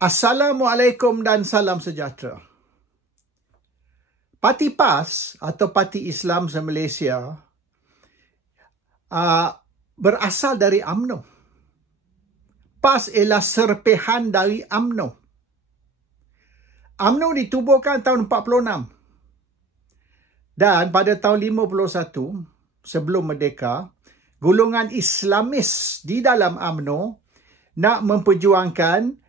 Assalamualaikum dan salam sejahtera. Parti PAS atau Parti Islam se-Malaysia berasal dari UMNO. PAS ialah serpihan dari UMNO. UMNO ditubuhkan tahun 46. Dan pada tahun 51, sebelum merdeka, golongan Islamis di dalam UMNO nak memperjuangkan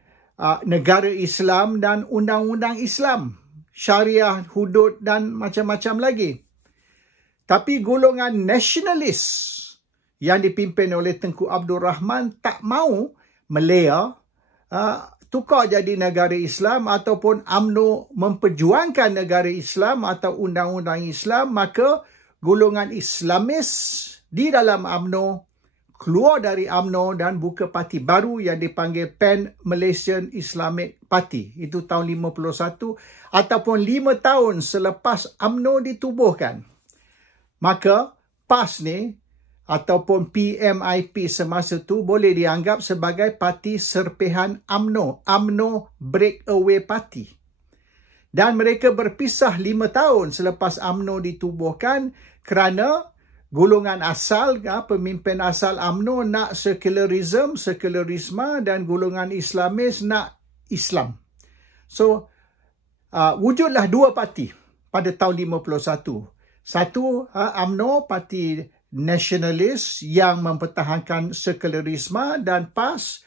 negara Islam dan undang-undang Islam, syariah, hudud dan macam-macam lagi. Tapi golongan nasionalis yang dipimpin oleh Tengku Abdul Rahman tak mahu Malaya tukar jadi negara Islam ataupun UMNO memperjuangkan negara Islam atau undang-undang Islam, maka golongan Islamis di dalam UMNO keluar dari UMNO dan buka parti baru yang dipanggil Pan Malaysian Islamic Party. Itu tahun 51 ataupun 5 tahun selepas UMNO ditubuhkan. Maka PAS ni ataupun PMIP semasa tu boleh dianggap sebagai parti serpihan UMNO, UMNO Breakaway Party. Dan mereka berpisah 5 tahun selepas UMNO ditubuhkan kerana golongan asal, pemimpin asal UMNO nak sekularisme dan golongan Islamis nak Islam. So, wujudlah dua parti pada tahun 51. Satu, UMNO, parti nasionalis yang mempertahankan sekularisme, dan PAS,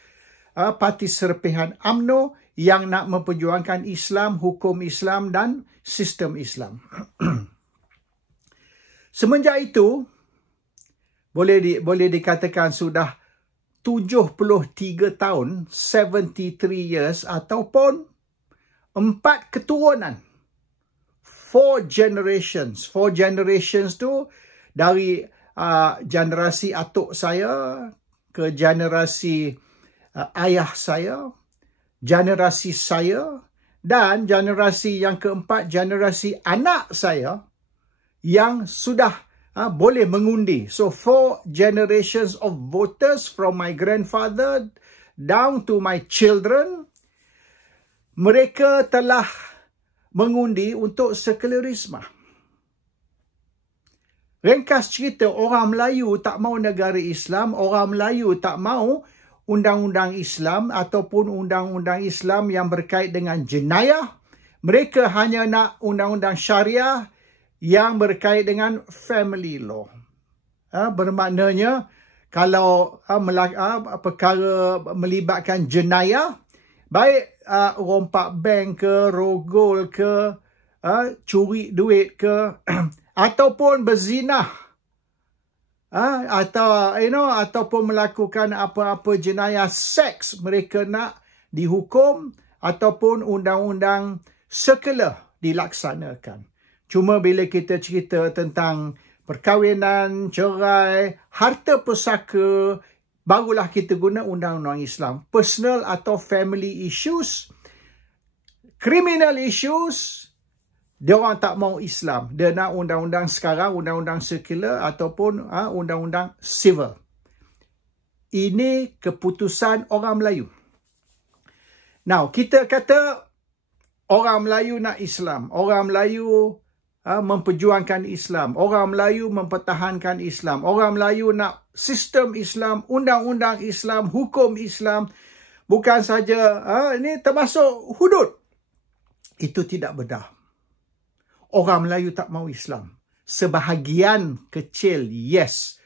parti serpihan UMNO yang nak memperjuangkan Islam, hukum Islam dan sistem Islam. Semenjak itu, boleh dikatakan sudah 73 tahun, 73 years ataupun 4 keturunan. 4 generations. 4 generations tu dari generasi atuk saya ke generasi ayah saya, generasi saya, dan generasi yang keempat, generasi anak saya yang sudah boleh mengundi. So 4 generations of voters from my grandfather down to my children, mereka telah mengundi untuk sekularisme. Ringkas cerita, orang Melayu tak mau negara Islam, orang Melayu tak mau undang-undang Islam ataupun undang-undang Islam yang berkait dengan jenayah. Mereka hanya nak undang-undang syariah yang berkait dengan family law. Bermaknanya, kalau perkara melibatkan jenayah, baik rompak bank ke, rogol ke, curi duit ke, ataupun berzinah, ataupun melakukan apa-apa jenayah seks, mereka nak dihukum ataupun undang-undang sekular dilaksanakan. Cuma bila kita cerita tentang perkahwinan, cerai, harta pusaka, barulah kita guna undang-undang Islam. Personal atau family issues, criminal issues, dia orang tak mau Islam. Dia nak undang-undang sekarang, undang-undang sekular ataupun undang-undang civil. Ini keputusan orang Melayu. Now, kita kata orang Melayu nak Islam. Orang Melayu memperjuangkan Islam. Orang Melayu mempertahankan Islam. Orang Melayu nak sistem Islam, undang-undang Islam, hukum Islam. Bukan saja ini termasuk hudud. Itu tidak benar. Orang Melayu tak mau Islam. Sebahagian kecil, yes.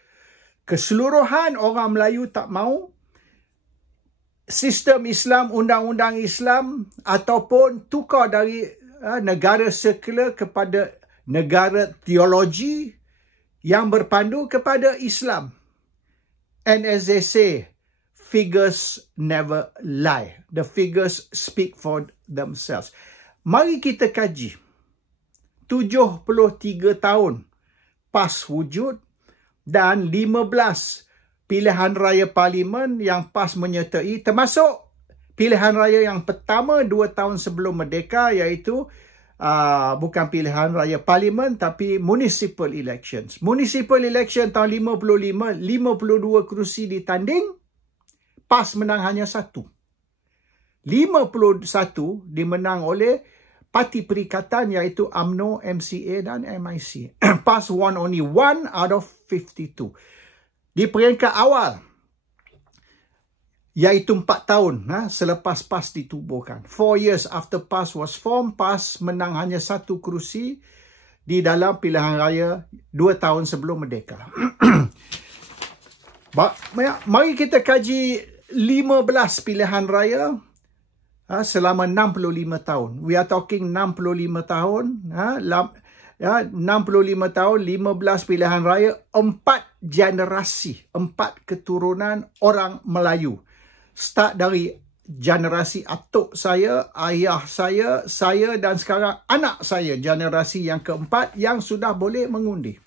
Keseluruhan orang Melayu tak mau sistem Islam, undang-undang Islam ataupun tukar dari negara sekular kepada negara teologi yang berpandu kepada Islam. And as they say, figures never lie. The figures speak for themselves. Mari kita kaji. 73 tahun PAS wujud dan 15 pilihan raya parlimen yang PAS menyertai, termasuk pilihan raya yang pertama 2 tahun sebelum merdeka, iaitu bukan pilihan raya parlimen tapi municipal elections. Municipal election tahun 55, 52 kerusi ditanding, PAS menang hanya 1. 51 dimenang oleh parti perikatan iaitu UMNO, MCA dan MIC. PAS won only 1 out of 52. Di peringkat awal, iaitu 4 tahun selepas PAS ditubuhkan. 4 years after PAS was formed, PAS menang hanya 1 kerusi di dalam pilihan raya 2 tahun sebelum merdeka. Mari kita kaji 15 pilihan raya selama 65 tahun. We are talking 65 tahun. 65 tahun, 15 pilihan raya, 4 generasi, 4 keturunan orang Melayu. Start dari generasi atuk saya, ayah saya dan sekarang anak saya, generasi yang keempat yang sudah boleh mengundi.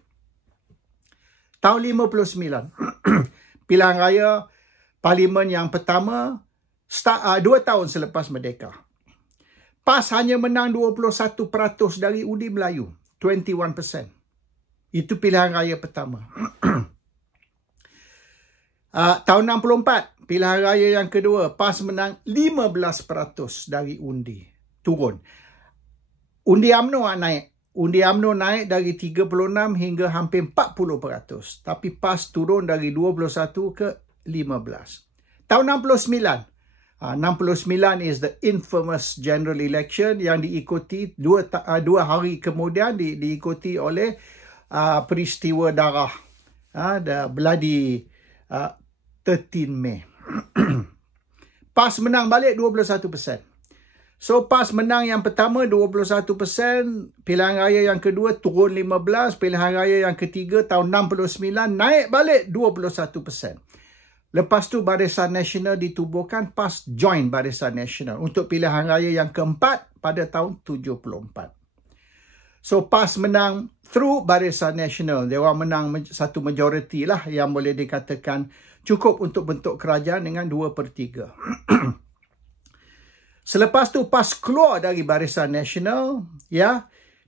Tahun 59, pilihan raya parlimen yang pertama, 2 tahun selepas merdeka. PAS hanya menang 21% dari undi Melayu, 21%. Itu pilihan raya pertama. Tahun 64, pilihan raya yang kedua, PAS menang 15% dari undi. Turun. Undi UMNO naik. Undi UMNO naik dari 36 hingga hampir 40%. Tapi PAS turun dari 21 ke 15. Tahun 69. 69 is the infamous general election yang diikuti 2 hari kemudian diikuti oleh peristiwa darah. The bloody 13 Mei. PAS menang balik 21%. So PAS menang yang pertama 21%, pilihan raya yang kedua turun 15%, pilihan raya yang ketiga tahun 69 naik balik 21%. Lepas tu Barisan Nasional ditubuhkan, PAS join Barisan Nasional untuk pilihan raya yang keempat pada tahun 74. So PAS menang through Barisan Nasional. Dia orang menang satu majoriti lah yang boleh dikatakan cukup untuk bentuk kerajaan dengan 2/3. Selepas tu PAS keluar dari Barisan Nasional,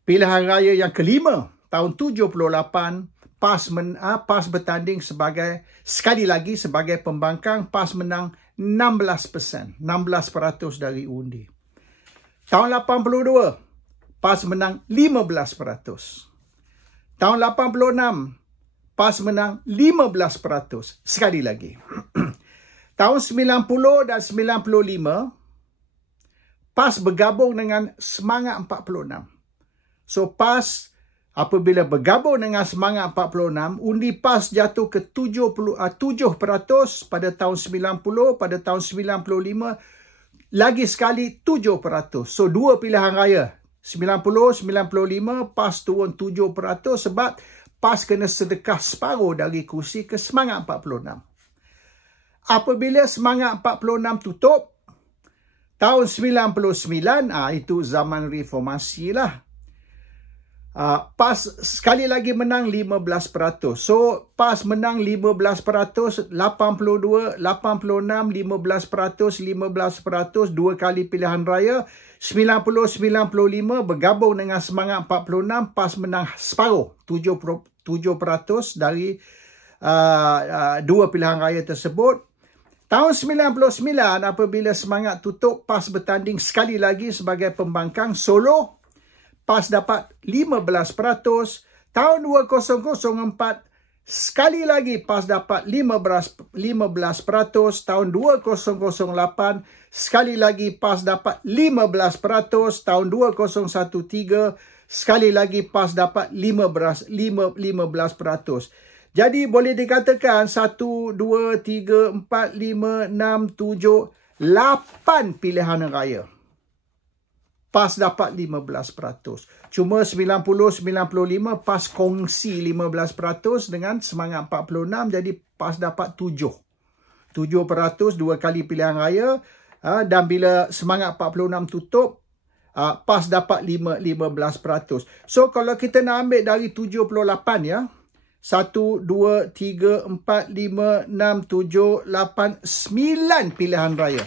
pilihan raya yang kelima tahun 78, PAS bertanding sekali lagi sebagai pembangkang. PAS menang 16% dari undi. Tahun 82, PAS menang 15%. Tahun 86, PAS menang 15% sekali lagi. Tahun 90 dan 95, PAS bergabung dengan Semangat 46. So PAS apabila bergabung dengan Semangat 46, undi PAS jatuh ke 7% pada tahun 90, pada tahun 95 lagi sekali 7%. So 2 pilihan raya, 90, 95, PAS turun 7% sebab PAS kena sedekah separuh dari kursi ke Semangat 46. Apabila Semangat 46 tutup, tahun 99, itu zaman reformasi lah. PAS sekali lagi menang 15%. So, PAS menang 15%, 82, 86, 15%, 2 kali pilihan raya. 90, 95 bergabung dengan Semangat 46, PAS menang separuh, 7% dari 2 pilihan raya tersebut. Tahun 99 apabila Semangat tutup, PAS bertanding sekali lagi sebagai pembangkang solo. PAS dapat 15%. Tahun 2004 sekali lagi PAS dapat 15%. Tahun 2008 sekali lagi PAS dapat 15%. Tahun 2013 sekali lagi PAS dapat 15%. Jadi boleh dikatakan 1, 2, 3, 4, 5, 6, 7, 8 pilihan raya. PAS dapat 15%. Cuma 90, 95 PAS kongsi 15% dengan Semangat 46. Jadi PAS dapat 7%, 2 kali pilihan raya. Dan bila Semangat 46 tutup, PAS dapat 15%. So kalau kita nak ambil dari 78 1, 2, 3, 4, 5, 6, 7, 8, 9 pilihan raya.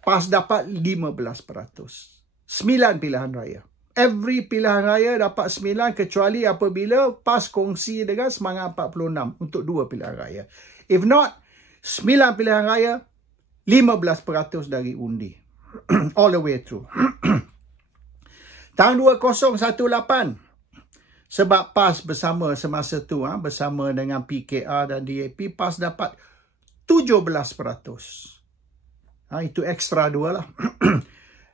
PAS dapat 15%. 9 pilihan raya. Every pilihan raya dapat 9 kecuali apabila PAS kongsi dengan Semangat 46 untuk 2 pilihan raya. If not, 9 pilihan raya, 15% dari undi. All the way through. Tahun 2018, sebab PAS bersama semasa tu, bersama dengan PKR dan DAP, PAS dapat 17%. Itu ekstra 2 lah.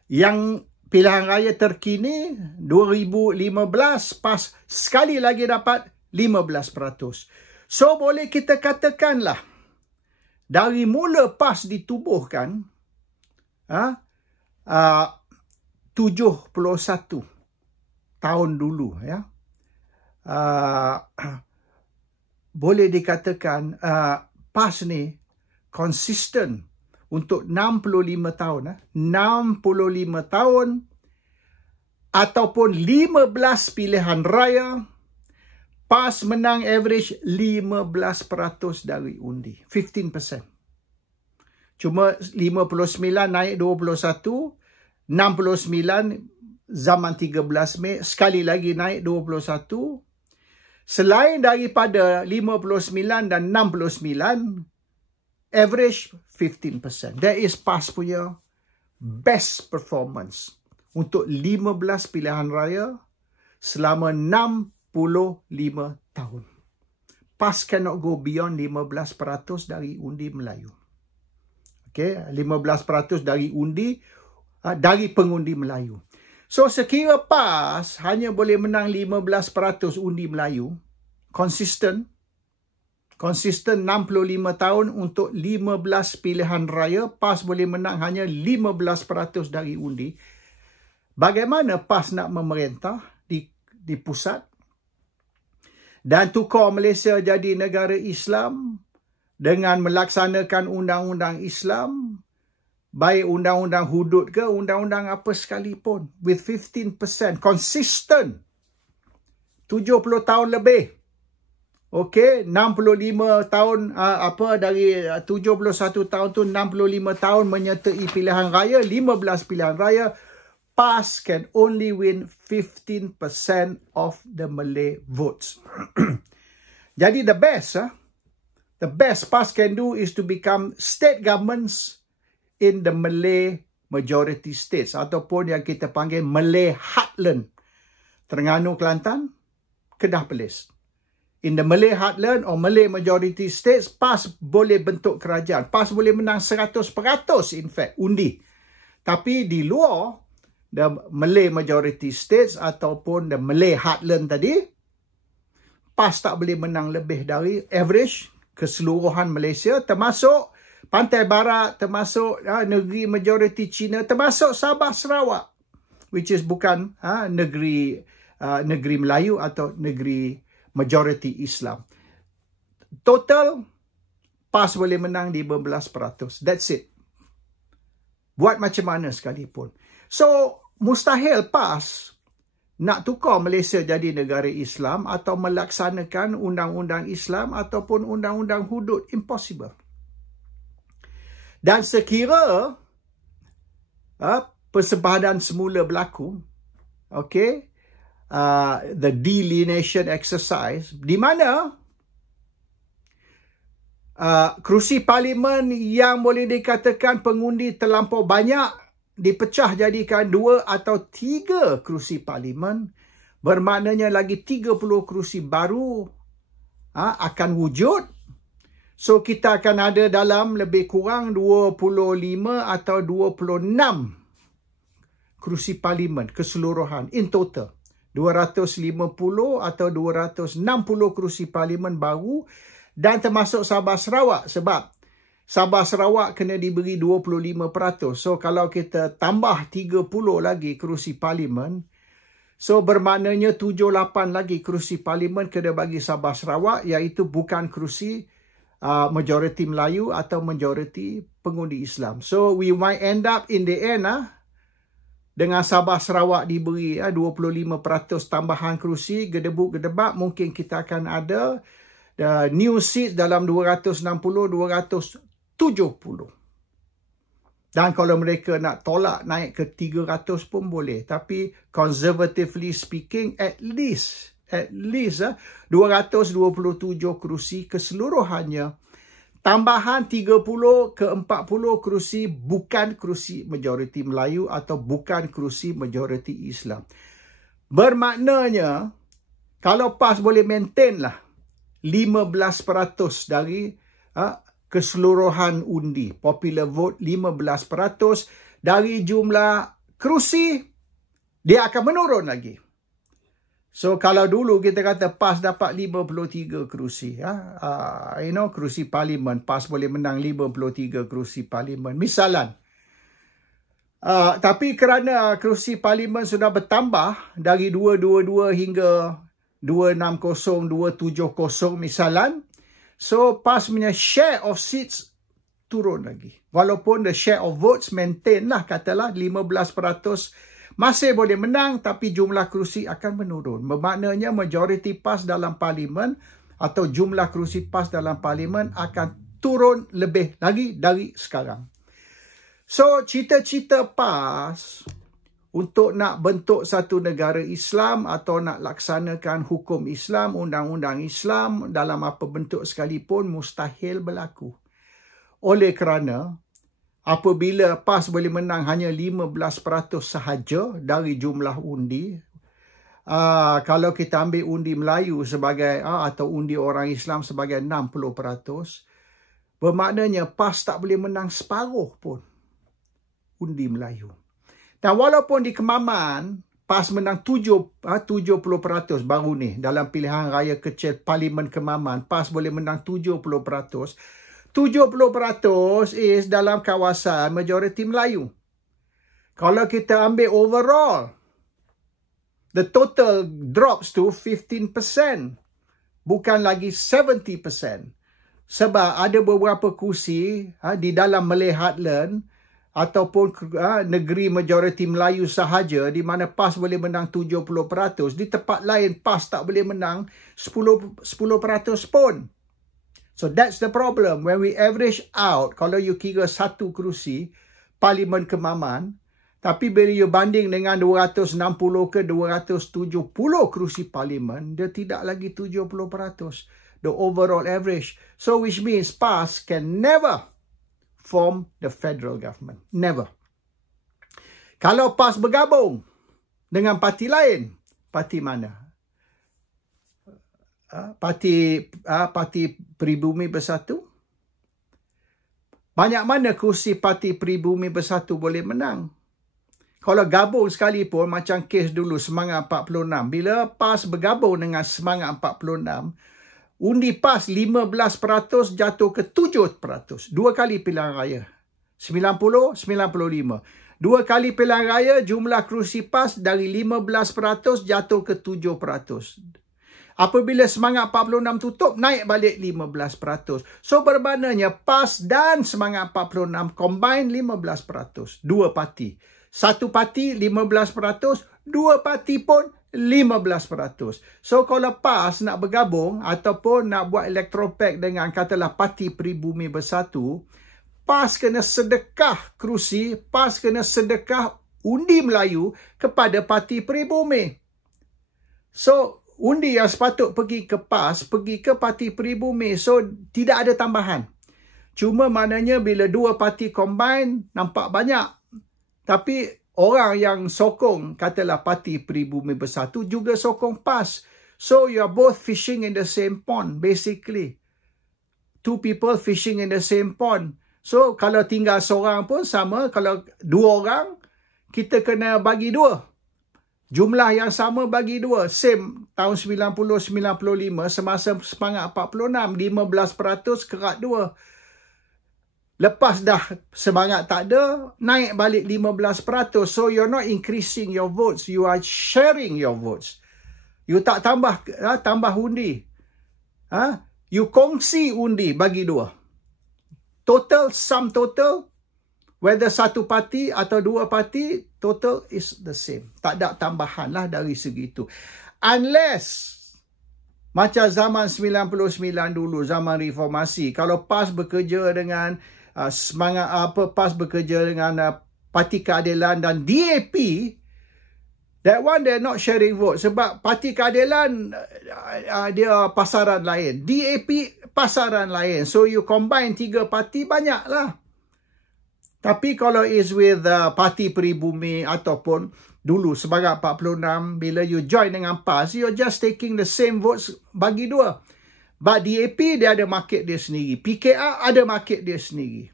Yang pilihan raya terkini 2015, PAS sekali lagi dapat 15%. So boleh kita katakanlah, dari mula PAS ditubuhkan, 71 tahun dulu, ya, boleh dikatakan PAS ni konsisten untuk 65 tahun. 65 tahun ataupun 15 pilihan raya, PAS menang average 15% dari undi. 15%. Cuma 59 naik 21, 69 zaman 13 Mei, sekali lagi naik 21. Selain daripada 59 dan 69, average 15%. That is PAS punya best performance untuk 15 pilihan raya selama 65 tahun. PAS cannot go beyond 15% dari undi Melayu. Okay, 15% dari undi, dari pengundi Melayu. So sekira PAS hanya boleh menang 15% undi Melayu, konsisten 65 tahun untuk 15 pilihan raya, PAS boleh menang hanya 15% dari undi. Bagaimana PAS nak memerintah di pusat dan tukar Malaysia jadi negara Islam dengan melaksanakan undang-undang Islam, baik undang-undang hudud ke undang-undang apa sekalipun, with 15% consistent 70 tahun lebih. Okey, 65 tahun dari 71 tahun tu 65 tahun menyertai pilihan raya, 15 pilihan raya, PAS can only win 15% of the Malay votes. Jadi the best PAS can do is to become state governments in the Malay majority states ataupun yang kita panggil Malay Heartland. Terengganu, Kelantan, Kedah, Perlis. In the Malay Heartland or Malay majority states, PAS boleh bentuk kerajaan. PAS boleh menang 100% in fact, undi. Tapi di luar the Malay majority states ataupun the Malay Heartland tadi, PAS tak boleh menang lebih dari average keseluruhan Malaysia, termasuk Pantai Barat, termasuk negeri majoriti Cina, termasuk Sabah Sarawak, which is bukan negeri Melayu atau negeri majoriti Islam. Total, PAS boleh menang 15%. That's it. Buat macam mana sekalipun. So, mustahil PAS nak tukar Malaysia jadi negara Islam atau melaksanakan undang-undang Islam ataupun undang-undang hudud. Impossible. Dan sekira persebaharan semula berlaku, okay, the delineation exercise, di mana kerusi parlimen yang boleh dikatakan pengundi terlampau banyak dipecah jadikan 2 atau 3 kerusi parlimen, bermaknanya lagi 30 kerusi baru akan wujud. So kita akan ada dalam lebih kurang 25 atau 26 kerusi parlimen keseluruhan in total. 250 atau 260 kerusi parlimen baru, dan termasuk Sabah Sarawak, sebab Sabah Sarawak kena diberi 25%. So kalau kita tambah 30 lagi kerusi parlimen, so bermaknanya 7-8 lagi kerusi parlimen kena bagi Sabah Sarawak, iaitu bukan kerusi majoriti Melayu atau majoriti pengundi Islam. So we might end up in the end dengan Sabah Sarawak diberi 25% tambahan kerusi, gedebuk-gedebak, mungkin kita akan ada new seats dalam 260-270. Dan kalau mereka nak tolak naik ke 300 pun boleh. Tapi conservatively speaking, at least 227 kerusi keseluruhannya tambahan 30 ke 40 kerusi bukan kerusi majoriti Melayu atau bukan kerusi majoriti Islam. Bermaknanya, kalau PAS boleh maintain lah 15% dari keseluruhan undi, popular vote 15% dari jumlah kerusi, dia akan menurun lagi. So kalau dulu kita kata PAS dapat 53 kerusi, kerusi parlimen, PAS boleh menang 53 kerusi parlimen, misalan. Tapi kerana kerusi parlimen sudah bertambah dari 222 hingga 260, 270 misalan, so PAS punya share of seats turun lagi. Walaupun the share of votes maintain lah, katalah 15%, masih boleh menang, tapi jumlah kerusi akan menurun. Bermaknanya majoriti PAS dalam parlimen atau jumlah kerusi PAS dalam parlimen akan turun lebih lagi dari sekarang. So, cita-cita PAS untuk nak bentuk satu negara Islam atau nak laksanakan hukum Islam, undang-undang Islam dalam apa bentuk sekalipun mustahil berlaku. Oleh kerana apabila PAS boleh menang hanya 15% sahaja dari jumlah undi, kalau kita ambil undi Melayu sebagai atau undi orang Islam sebagai 60%, bermaknanya PAS tak boleh menang separuh pun undi Melayu. Dan walaupun di Kemaman PAS menang 70% baru ni dalam pilihan raya kecil Parlimen Kemaman, PAS boleh menang 70%. 70% is dalam kawasan majoriti Melayu. Kalau kita ambil overall, the total drops to 15%. Bukan lagi 70%. Sebab ada beberapa kursi di dalam Malay Heartland ataupun negeri majoriti Melayu sahaja di mana PAS boleh menang 70%. Di tempat lain PAS tak boleh menang 10% pun. So that's the problem. When we average out, kalau you kira satu kerusi Parlimen Kemaman, tapi bila you banding dengan 260 ke 270 kerusi Parlimen, dia tidak lagi 70%. The overall average. So which means PAS can never form the federal government. Never. Kalau PAS bergabung dengan parti lain, parti mana? Parti Pribumi Bersatu. Banyak mana kursi Parti Pribumi Bersatu boleh menang? Kalau gabung sekalipun, macam kes dulu Semangat 46. Bila PAS bergabung dengan Semangat 46, undi PAS 15% jatuh ke 7%. Dua kali pilihan raya. 90, 95. Dua kali pilihan raya, jumlah kerusi PAS dari 15% jatuh ke 7%. Apabila Semangat 46 tutup, naik balik 15%. So, bermaknanya PAS dan Semangat 46 combine 15%. Dua parti. Satu parti 15%, dua parti pun 15%. So, kalau PAS nak bergabung ataupun nak buat electoral pact dengan katalah Parti Pribumi Bersatu, PAS kena sedekah kerusi, PAS kena sedekah undi Melayu kepada Parti Pribumi. So, undi yang sepatut pergi ke PAS, pergi ke Parti Pribumi. So, tidak ada tambahan. Cuma maknanya bila dua parti combine, nampak banyak. Tapi orang yang sokong, katalah Parti Pribumi Bersatu, juga sokong PAS. So, you are both fishing in the same pond, basically. Two people fishing in the same pond. So, kalau tinggal seorang pun sama. Kalau dua orang, kita kena bagi dua. Jumlah yang sama bagi dua. Same tahun 90-95 semasa Semangat 46. 15% kerat dua. Lepas dah semangat tak ada, naik balik 15%. So you're not increasing your votes. You are sharing your votes. You tak tambah undi. You kongsi undi bagi dua. Total, sum total, whether satu parti atau dua parti, total is the same. Tak ada tambahan lah dari segi itu. Unless, macam zaman 99 dulu, zaman reformasi, kalau PAS bekerja dengan PAS bekerja dengan Parti Keadilan dan DAP, That one they're not sharing vote sebab Parti Keadilan dia pasaran lain. DAP pasaran lain. So you combine 3 parti banyaklah. Tapi kalau is with Parti Peribumi ataupun dulu sebagai 46, bila you join dengan PAS, you're just taking the same votes bagi 2. But DAP dia ada market dia sendiri. PKR ada market dia sendiri.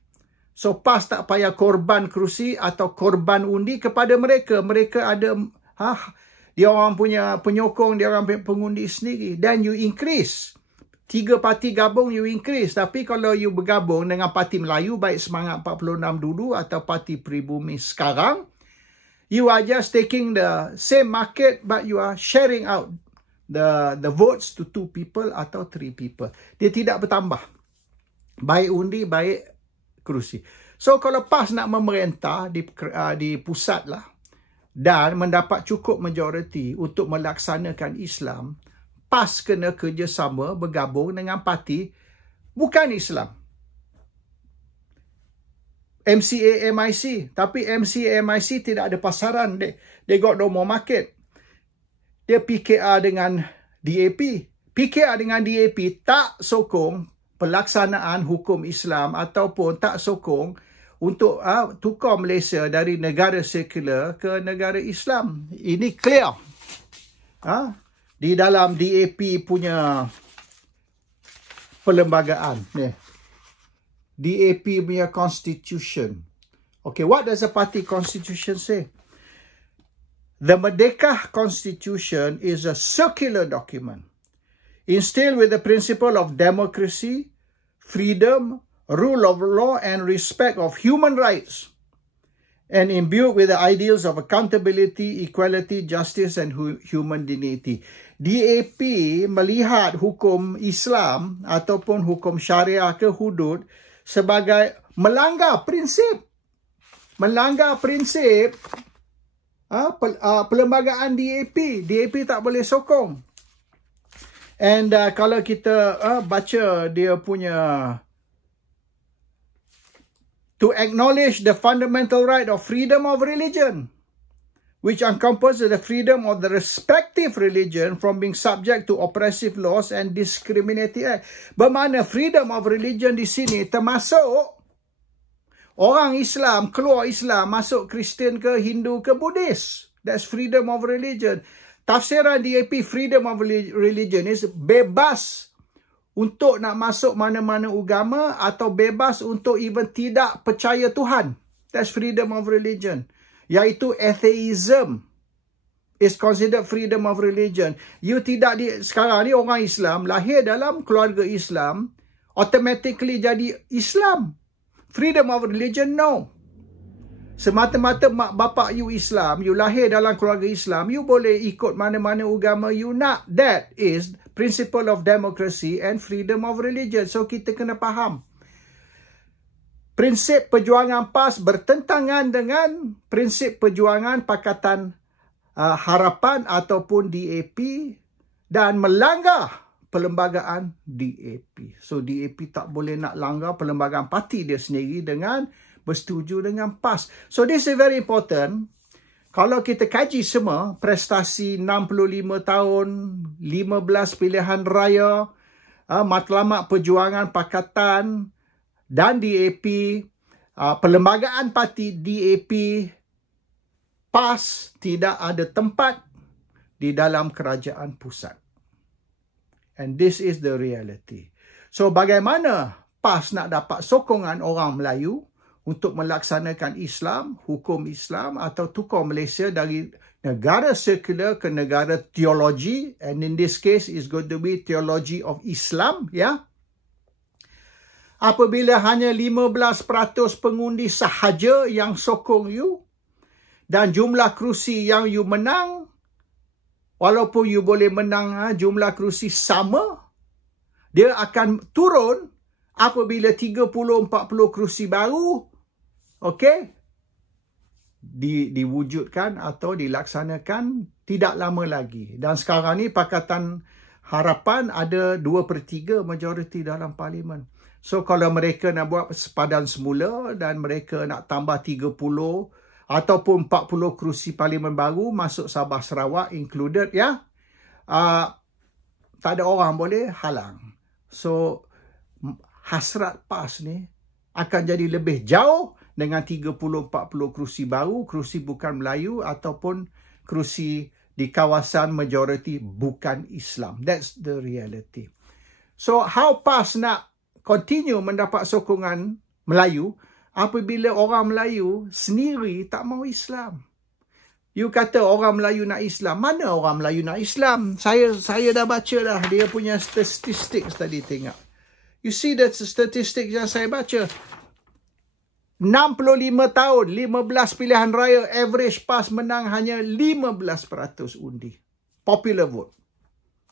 So PAS tak payah korban kerusi atau korban undi kepada mereka. Mereka ada dia orang punya penyokong, dia orang punya pengundi sendiri. Dan you increase. 3 parti gabung, you increase. Tapi kalau you bergabung dengan Parti Melayu, baik Semangat 46 dulu atau Parti Peribumi sekarang, you are just taking the same market, but you are sharing out the votes to 2 people atau 3 people. Dia tidak bertambah. Baik undi, baik kerusi. So kalau PAS nak memerintah di pusat lah, dan mendapat cukup majoriti untuk melaksanakan Islam, PAS kena kerjasama bergabung dengan parti bukan Islam. MCA, MIC. Tapi MCA, MIC tidak ada pasaran. They got no more market. Dia PKR dengan DAP. PKR dengan DAP tak sokong pelaksanaan hukum Islam ataupun tak sokong untuk tukar Malaysia dari negara sekular ke negara Islam. Ini clear. Di dalam DAP punya perlembagaan. DAP punya constitution. Okay, what does the party constitution say? The Merdeka Constitution is a circular document instilled with the principle of democracy, freedom, rule of law and respect of human rights, and imbued with the ideals of accountability, equality, justice and human dignity. DAP melihat hukum Islam ataupun hukum syariah ke hudud sebagai melanggar prinsip perlembagaan DAP. DAP tak boleh sokong. And kalau kita baca dia punya to acknowledge the fundamental right of freedom of religion, which encompasses the freedom of the respective religion from being subject to oppressive laws and discriminating act. Bermakna freedom of religion di sini termasuk orang Islam, keluar Islam, masuk Kristian ke Hindu ke Buddhis. That's freedom of religion. Tafsiran DAP freedom of religion is bebas untuk nak masuk mana-mana agama atau bebas untuk even tidak percaya Tuhan. That's freedom of religion. Iaitu atheism is considered freedom of religion. You tidak sekarang ni orang Islam lahir dalam keluarga Islam automatically jadi Islam. Freedom of religion, no. Semata-mata mak bapak you Islam, you lahir dalam keluarga Islam, you boleh ikut mana-mana agama you nak. That is principle of democracy and freedom of religion. So kita kena faham. Prinsip perjuangan PAS bertentangan dengan prinsip perjuangan Pakatan Harapan ataupun DAP dan melanggar perlembagaan DAP. So DAP tak boleh nak langgar perlembagaan parti dia sendiri dengan bersetuju dengan PAS. So this is very important. Kalau kita kaji semua prestasi 65 tahun, 15 pilihan raya, matlamat perjuangan Pakatan dan DAP, perlembagaan parti DAP, PAS tidak ada tempat di dalam kerajaan pusat. And this is the reality. So bagaimana PAS nak dapat sokongan orang Melayu untuk melaksanakan Islam, hukum Islam atau tukar Malaysia dari negara sekular ke negara teologi, and in this case is going to be theology of Islam, ya. Apabila hanya 15% pengundi sahaja yang sokong you dan jumlah kerusi yang you menang, walaupun you boleh menang jumlah kerusi sama, dia akan turun apabila 30-40 kerusi baru diwujudkan atau dilaksanakan tidak lama lagi. Dan sekarang ni Pakatan Harapan ada 2/3 majoriti dalam parlimen. So kalau mereka nak buat sepadan semula dan mereka nak tambah 30 ataupun 40 kerusi parlimen baru masuk Sabah Sarawak included, ya. Tak ada orang boleh halang. So hasrat PAS ni akan jadi lebih jauh dengan 30-40 kerusi baru, kerusi bukan Melayu ataupun kerusi di kawasan majoriti bukan Islam. That's the reality. So how PAS nak continue mendapat sokongan Melayu apabila orang Melayu sendiri tak mau Islam? You kata orang Melayu nak Islam. Mana orang Melayu nak Islam? Saya dah baca dah dia punya statistik tadi tengok. You see that statistik yang saya baca. 65 tahun, 15 pilihan raya, average PAS menang hanya 15% undi. Popular vote.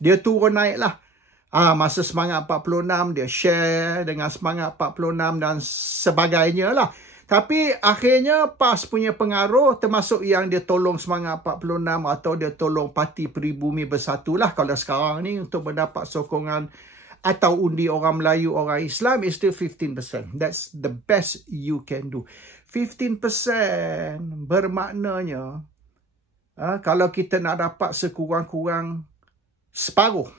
Dia turun naik lah. Masa semangat 46, dia share dengan semangat 46 dan sebagainya lah. Tapi akhirnya PAS punya pengaruh termasuk yang dia tolong semangat 46 atau dia tolong Parti Peribumi Bersatu lah kalau sekarang ni untuk mendapat sokongan atau undi orang Melayu, orang Islam is still 15%. That's the best you can do. 15% bermaknanya kalau kita nak dapat sekurang-kurang separuh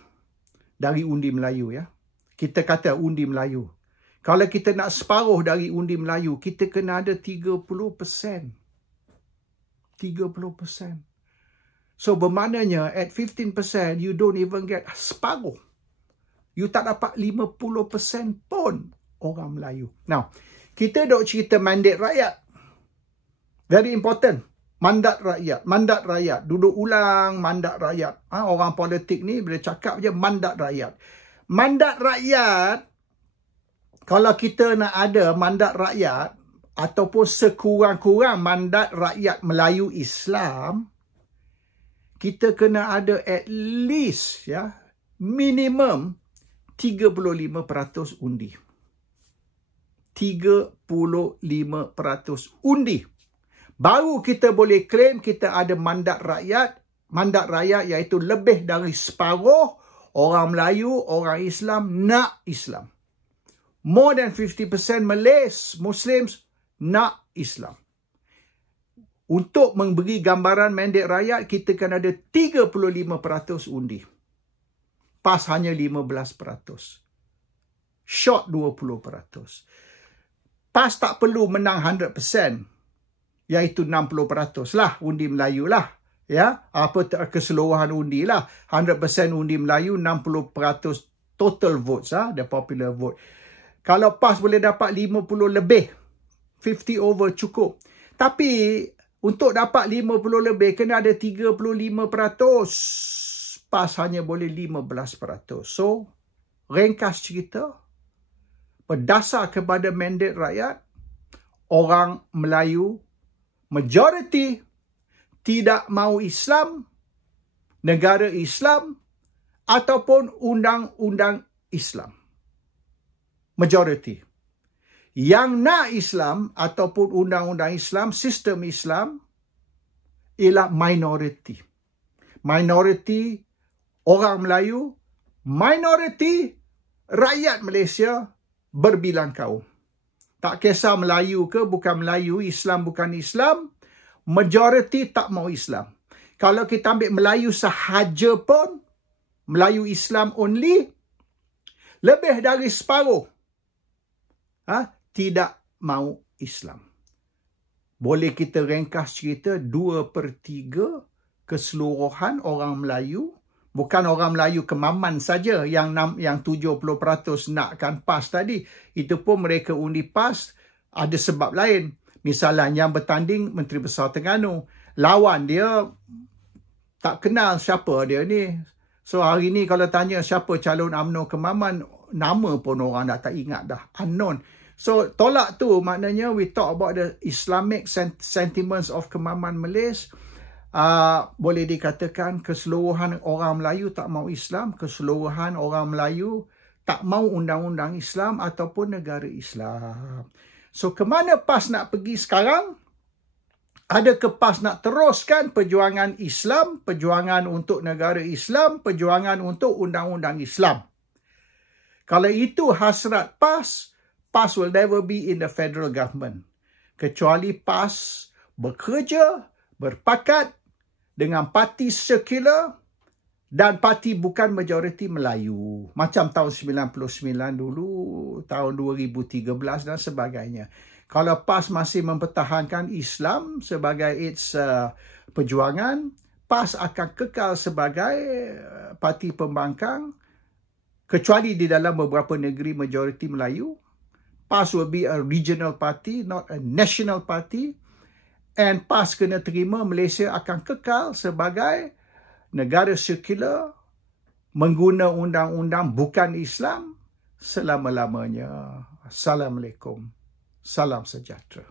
dari undi Melayu, ya. Kita kata undi Melayu. Kalau kita nak separuh dari undi Melayu, kita kena ada 30%. 30%. So bermaknanya at 15%, you don't even get separuh. You tak dapat 50% pun orang Melayu. Now, kita dok cerita mandat rakyat. Very important. Mandat rakyat. Mandat rakyat. Duduk ulang mandat rakyat. Orang politik ni bila cakap je mandat rakyat. Mandat rakyat, kalau kita nak ada mandat rakyat ataupun sekurang-kurang mandat rakyat Melayu Islam, kita kena ada at least, ya, minimum 35% undi. 35% undi. Baru kita boleh claim kita ada mandat rakyat. Mandat rakyat iaitu lebih dari separuh orang Melayu, orang Islam nak Islam. More than 50% Malays, Muslims nak Islam. Untuk memberi gambaran mandat rakyat, kita kan ada 35% undi. PAS hanya 15%. Short 20%. PAS tak perlu menang 100%. Iaitu 60% lah undi Melayu lah. Ya, keseluruhan undi lah. 100% undi Melayu, 60% total votes, the popular vote. Kalau PAS boleh dapat 50 lebih, 50 over cukup. Tapi untuk dapat 50 lebih, kena ada 35%. PAS hanya boleh 15%. So, ringkas cerita, berdasar kepada mandat rakyat, orang Melayu, majoriti tidak mahu Islam, negara Islam, ataupun undang-undang Islam. Majoriti. Yang nak Islam ataupun undang-undang Islam, sistem Islam, ialah minoriti. Minoriti orang Melayu, minoriti rakyat Malaysia berbilang kaum. Tak kisah Melayu ke bukan Melayu, Islam bukan Islam, majoriti tak mau Islam. Kalau kita ambil Melayu sahaja pun, Melayu Islam only, lebih dari separuh tidak mau Islam. Boleh kita ringkas cerita 2/3 keseluruhan orang Melayu, bukan orang Melayu Kemaman saja yang 70% nakkan PAS tadi. Itu pun mereka undi PAS ada sebab lain. Misalnya yang bertanding Menteri Besar Terengganu, lawan dia tak kenal siapa dia ni. So hari ni kalau tanya siapa calon UMNO Kemaman, nama pun orang dah tak ingat dah, unknown. So tolak tu maknanya we talk about the Islamic sentiments of Kemaman Malays. Boleh dikatakan keseluruhan orang Melayu tak mau Islam, keseluruhan orang Melayu tak mau undang-undang Islam ataupun negara Islam. So ke mana PAS nak pergi sekarang? Adakah PAS nak teruskan perjuangan Islam, perjuangan untuk negara Islam, perjuangan untuk undang-undang Islam? Kalau itu hasrat PAS, PAS will never be in the federal government. Kecuali PAS bekerja, berpakat dengan parti sekular dan parti bukan majoriti Melayu. Macam tahun 99 dulu, tahun 2013 dan sebagainya. Kalau PAS masih mempertahankan Islam sebagai its perjuangan, PAS akan kekal sebagai parti pembangkang, kecuali di dalam beberapa negeri majoriti Melayu. PAS will be a regional party, not a national party. And PAS kena terima Malaysia akan kekal sebagai negara sekular, mengguna undang-undang bukan Islam selama-lamanya. Assalamualaikum. Salam sejahtera.